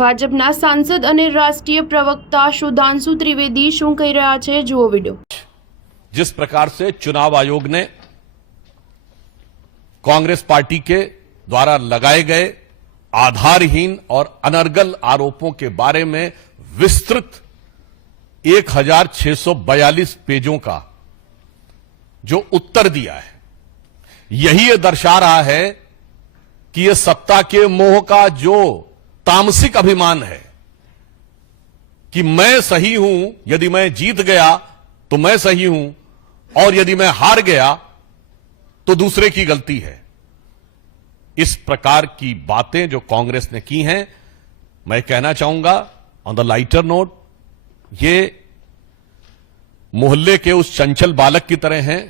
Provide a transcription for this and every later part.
ભાજપના સાંસદ અને રાષ્ટ્રીય પ્રવક્તા સુધાंशु त्रिवेदी શું કહી રહ્યા છે જુઓ વીડિયો। जिस प्रकार से चुनाव आयोग ने कांग्रेस पार्टी के द्वारा लगाए गए आधारहीन और अनर्गल आरोपों के बारे में विस्तृत 1642 पेजों का जो उत्तर दिया है, यही ये दर्शा रहा है कि ये सत्ता के मोह का जो तामसिक अभिमान है कि मैं सही हूं, यदि मैं जीत गया तो मैं सही हूं और यदि मैं हार गया तो दूसरे की गलती है। इस प्रकार की बातें जो कांग्रेस ने की हैं, मैं कहना चाहूंगा ऑन द लाइटर नोट, ये मोहल्ले के उस चंचल बालक की तरह हैं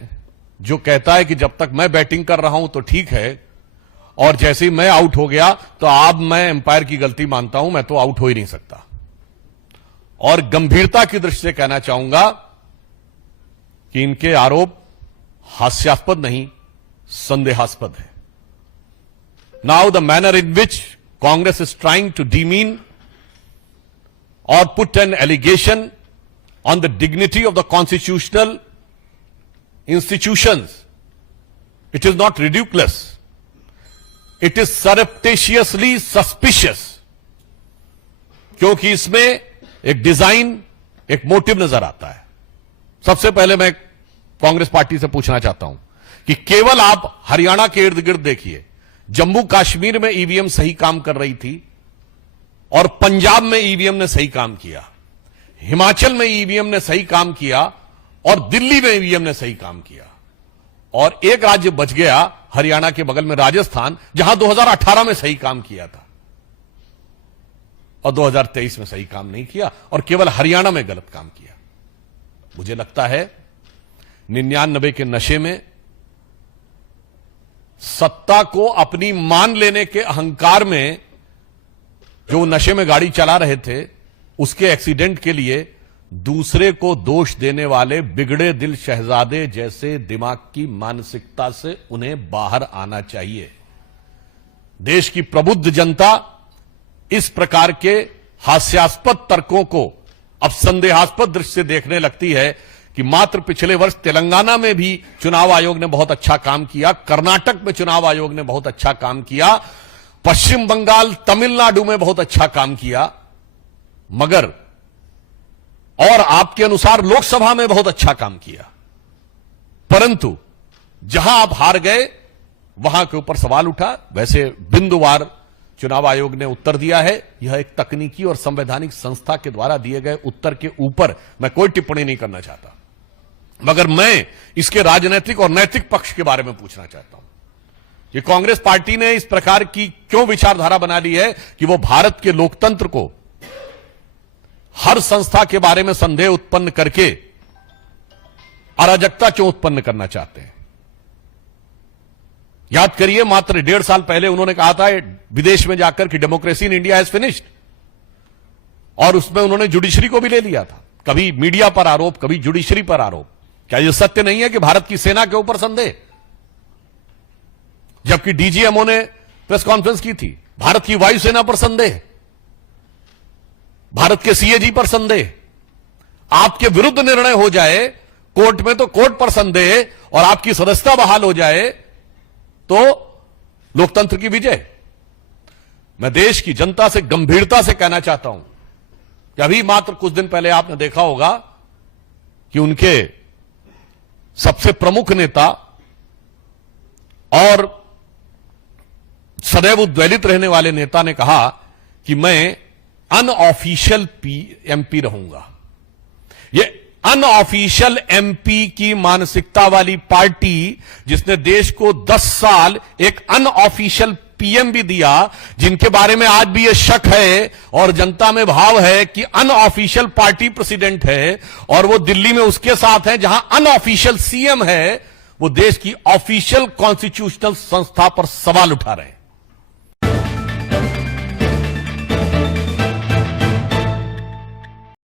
जो कहता है कि जब तक मैं बैटिंग कर रहा हूं तो ठीक है और जैसे ही मैं आउट हो गया तो अब मैं एम्पायर की गलती मानता हूं, मैं तो आउट हो ही नहीं सकता। और गंभीरता की दृष्टि से कहना चाहूंगा कि इनके आरोप हास्यास्पद नहीं, संदेहास्पद है। Now the manner in which Congress is trying to demean और put an allegation on the dignity of the constitutional institutions, it is not ridiculous, it is surreptitiously suspicious, क्योंकि इसमें एक डिजाइन, एक मोटिव नजर आता है। सबसे पहले मैं कांग्रेस पार्टी से पूछना चाहता हूं कि केवल आप हरियाणा के इर्द गिर्द देखिए, जम्मू कश्मीर में ईवीएम सही काम कर रही थी और पंजाब में ईवीएम ने सही काम किया, हिमाचल में ईवीएम ने सही काम किया और दिल्ली में ईवीएम ने सही काम किया, और एक राज्य बच गया हरियाणा के बगल में राजस्थान, जहां 2018 में सही काम किया था और 2023 में सही काम नहीं किया और केवल हरियाणा में गलत काम किया। मुझे लगता है 99 के नशे में सत्ता को अपनी मान लेने के अहंकार में जो नशे में गाड़ी चला रहे थे, उसके एक्सीडेंट के लिए दूसरे को दोष देने वाले बिगड़े दिल शहजादे जैसे दिमाग की मानसिकता से उन्हें बाहर आना चाहिए। देश की प्रबुद्ध जनता इस प्रकार के हास्यास्पद तर्कों को अब संदेहास्पद दृष्टि से देखने लगती है कि मात्र पिछले वर्ष तेलंगाना में भी चुनाव आयोग ने बहुत अच्छा काम किया, कर्नाटक में चुनाव आयोग ने बहुत अच्छा काम किया, पश्चिम बंगाल, तमिलनाडु में बहुत अच्छा काम किया, मगर और आपके अनुसार लोकसभा में बहुत अच्छा काम किया, परंतु जहां आप हार गए वहां के ऊपर सवाल उठा। वैसे बिंदुवार चुनाव आयोग ने उत्तर दिया है, यह एक तकनीकी और संवैधानिक संस्था के द्वारा दिए गए उत्तर के ऊपर मैं कोई टिप्पणी नहीं करना चाहता, मगर मैं इसके राजनीतिक और नैतिक पक्ष के बारे में पूछना चाहता हूं कि कांग्रेस पार्टी ने इस प्रकार की क्यों विचारधारा बना ली है कि वो भारत के लोकतंत्र को हर संस्था के बारे में संदेह उत्पन्न करके अराजकता क्यों उत्पन्न करना चाहते हैं। याद करिए, मात्र 1.5 साल पहले उन्होंने कहा था विदेश में जाकर कि democracy in India has finished, और उसमें उन्होंने जुडिशरी को भी ले लिया था। कभी मीडिया पर आरोप, कभी जुडिशरी पर आरोप। क्या यह सत्य नहीं है कि भारत की सेना के ऊपर संदेह? जबकि डीजीएमओ ने प्रेस कॉन्फ्रेंस की थी, भारत की वायुसेना पर संदेह, भारत के सीएजी पर संदेह, आपके विरुद्ध निर्णय हो जाए कोर्ट में तो कोर्ट पर संदेह और आपकी सदस्यता बहाल हो जाए तो लोकतंत्र की विजय। मैं देश की जनता से गंभीरता से कहना चाहता हूं कि अभी मात्र कुछ दिन पहले आपने देखा होगा कि उनके सबसे प्रमुख नेता और सदैव उद्वेलित रहने वाले नेता ने कहा कि मैं अनऑफिशियल एमपी रहूंगा। ये अनऑफिशियल एमपी की मानसिकता वाली पार्टी, जिसने देश को 10 साल एक अनऑफिशियल पीएम भी दिया, जिनके बारे में आज भी ये शक है और जनता में भाव है कि अनऑफिशियल पार्टी प्रेसिडेंट है और वो दिल्ली में उसके साथ है जहां अनऑफिशियल सीएम है, वो देश की ऑफिशियल कॉन्स्टिट्यूशनल संस्था पर सवाल उठा रहे हैं।